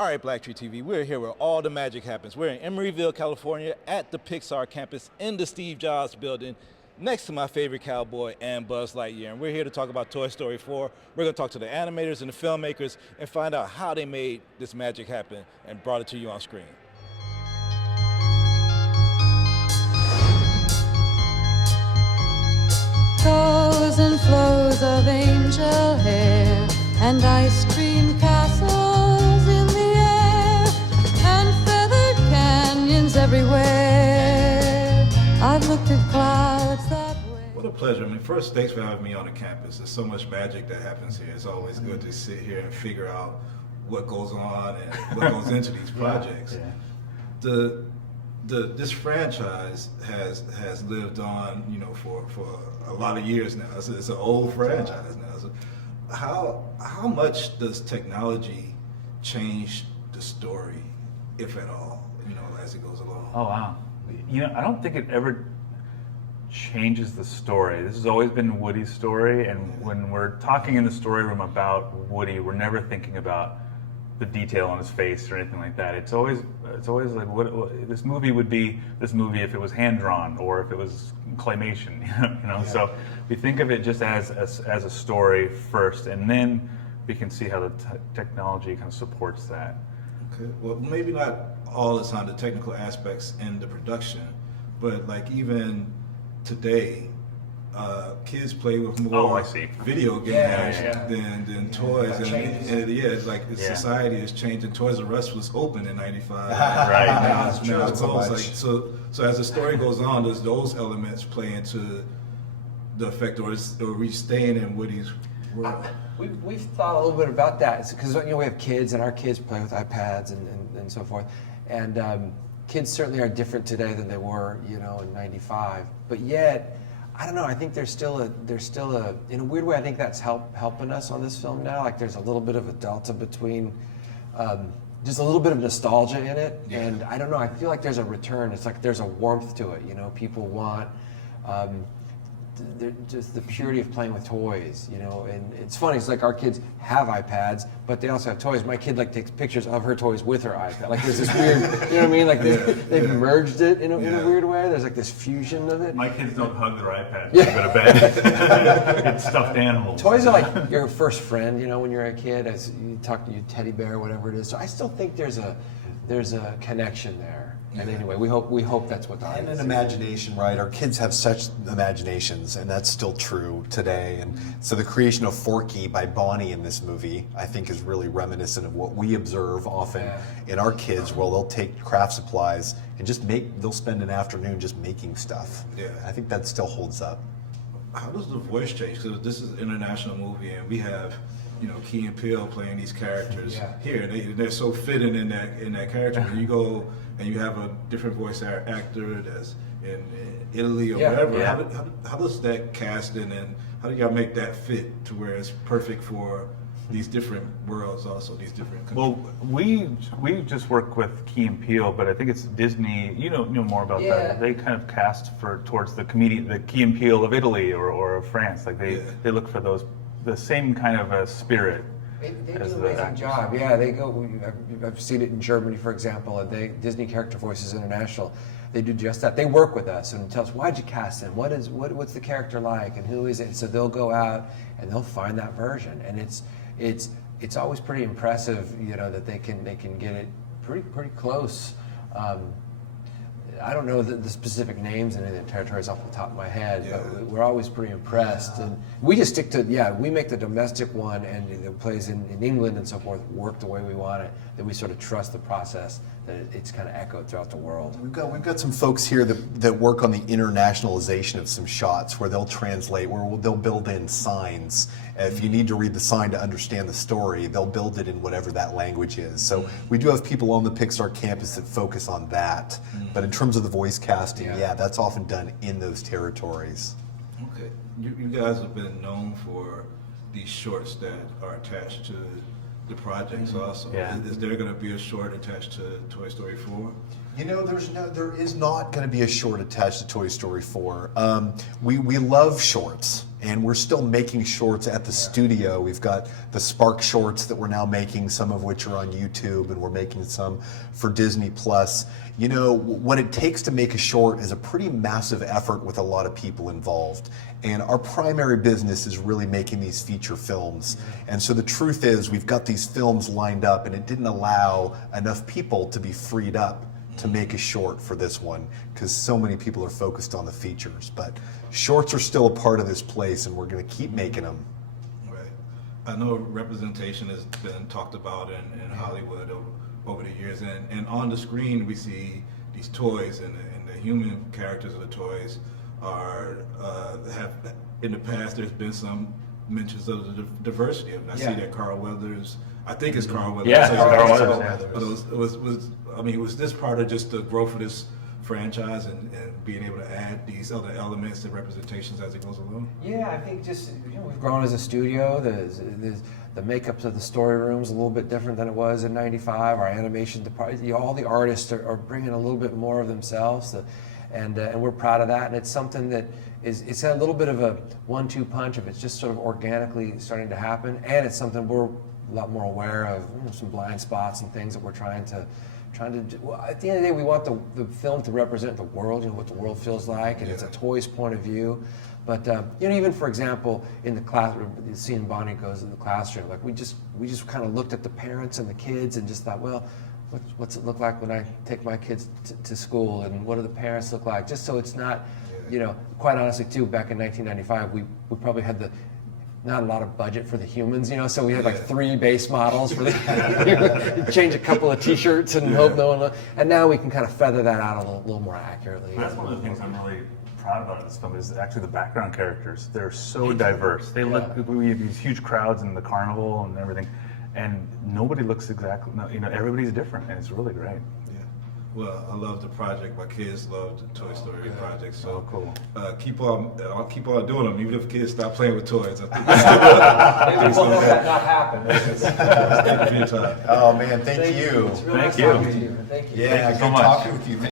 All right, Black Tree TV, we're here where all the magic happens. We're in Emeryville, California at the Pixar campus in the Steve Jobs building next to my favorite cowboy and Buzz Lightyear. And we're here to talk about Toy Story 4. We're going to talk to the animators and the filmmakers and find out how they made this magic happen and brought it to you on screen. Flows and flows of angel hair and ice cream castles in the air and feathered canyons everywhere. I've looked at clouds that way. What a pleasure. I mean, first, thanks for having me on the campus. There's so much magic that happens here. It's always good to sit here and figure out what goes on and what goes into these projects. This franchise has lived on, for a lot of years now. It's an old franchise now. So how much does technology change the story, if at all, as it goes along? Oh wow! I don't think it ever changes the story. This has always been Woody's story, and when we're talking in the story room about Woody, we're never thinking about the detail on his face or anything like that. It's always like what this movie would be this movie if it was hand drawn or if it was claymation. So we think of it just as a story first, and then we can see how the technology kind of supports that. Okay. Well, maybe not all the time the technical aspects in the production, but like even today, kids play with more video games than toys, and it's like society is changing. Toys R Us was open in '95. Right now it's almost like so as the story goes on, does those elements play into the effect, or are we staying in Woody's world? We've thought a little bit about that because we have kids, and our kids play with iPads and so forth, and kids certainly are different today than they were in '95, but yet I don't know. I think there's still a in a weird way. I think that's helping us on this film now. Like there's a little bit of a delta between just a little bit of nostalgia in it, and I don't know. I feel like there's a return. It's like there's a warmth to it. People want just the purity of playing with toys. And it's funny. It's like our kids have iPads, but they also have toys. My kid takes pictures of her toys with her iPad. Like there's this weird, you know what I mean? Like they've merged it in a weird way. There's like this fusion of it. My kids don't hug their iPads when they go to bed. It's stuffed animals. Toys are like your first friend, when you're a kid, as you talk to your teddy bear, whatever it is. So I still think there's a connection there. And anyway, we hope that's what the and an imagination, right? Our kids have such imaginations, and that's still true today. And so the creation of Forky by Bonnie in this movie, I think, is really reminiscent of what we observe often in our kids. Well, they'll take craft supplies and they'll spend an afternoon just making stuff. Yeah, I think that still holds up. How does the voice change? Because this is an international movie, and we have Key and Peele playing these characters here. They're so fitting in that character. When you go and you have a different voice actor that's in Italy or wherever, how does that casting and how do y'all make that fit to where it's perfect for these different worlds, also these different countries? Well, we just work with Key and Peele, but I think it's Disney. You know more about that. They kind of cast towards the Key and Peele of Italy or of France. Like they look for the same kind of spirit. They do an amazing job. Yeah, they go. I've seen it in Germany, for example, and Disney Character Voices International. They do just that. They work with us and tell us, why'd you cast him? What's the character like, and who is it? So they'll go out and they'll find that version, and it's always pretty impressive, that they can get it pretty close. I don't know the specific names in any of the territories off the top of my head, but we're always pretty impressed. And we just stick to, we make the domestic one, and it plays in England and so forth, work the way we want it, that we sort of trust the process, that it's kind of echoed throughout the world. We've got some folks here that work on the internationalization of some shots where they'll translate, where they'll build in signs. If you need to read the sign to understand the story, they'll build it in whatever that language is. So we do have people on the Pixar campus that focus on that. But in terms of the voice casting, that's often done in those territories. Okay. You guys have been known for these shorts that are attached to the projects also. Is there going to be a short attached to Toy Story 4? There is not going to be a short attached to Toy Story 4. We love shorts. And we're still making shorts at the studio. We've got the Spark shorts that we're now making, some of which are on YouTube, and we're making some for Disney Plus. You know, what it takes to make a short is a pretty massive effort with a lot of people involved. And our primary business is really making these feature films. And so the truth is, we've got these films lined up, and it didn't allow enough people to be freed up to make a short for this one, because so many people are focused on the features. But shorts are still a part of this place, and we're going to keep making them. Right. I know representation has been talked about in Hollywood over the years, and on the screen we see these toys, and the human characters of the toys are have in the past. There's been some mentions of the diversity of it. I see that Carl Weathers. I think it's Carl Weathers. Yeah, So Carl so- Weathers, yeah. But was this part of just the growth of this franchise and being able to add these other elements and representations as it goes along? Yeah, I think just, we've grown as a studio. The makeups of the story room's a little bit different than it was in '95. Our animation department, all the artists are bringing a little bit more of themselves, and we're proud of that. And it's something that it's a little bit of a 1-2 punch if it's just sort of organically starting to happen, and it's something we're a lot more aware of, some blind spots and things that we're trying to do. Well, at the end of the day, we want the film to represent the world, what the world feels like, and it's a toy's point of view. But even for example, in the classroom, seeing Bonnie goes in the classroom, like we just kind of looked at the parents and the kids and just thought, well, what's it look like when I take my kids to school, and what do the parents look like? Just so it's not, quite honestly too, back in 1995, we probably had not a lot of budget for the humans, so we had like 3 base models for the change a couple of t-shirts and hope no one and now we can kind of feather that out a little more accurately. That's one of the things I'm really proud about this film is actually the background characters. They're so diverse. They look, we have these huge crowds in the carnival and everything, and nobody looks exactly, everybody's different, and it's really great. Well, I love the project. My kids love the Toy Story project. So cool. I'll keep on doing them, even if kids stop playing with toys. I think Maybe we'll have that not happen. Thank you for your time. Oh man, thank you. It's really Thank nice you. talking to you. Thank you. Yeah, Thank you so good much. talking with you.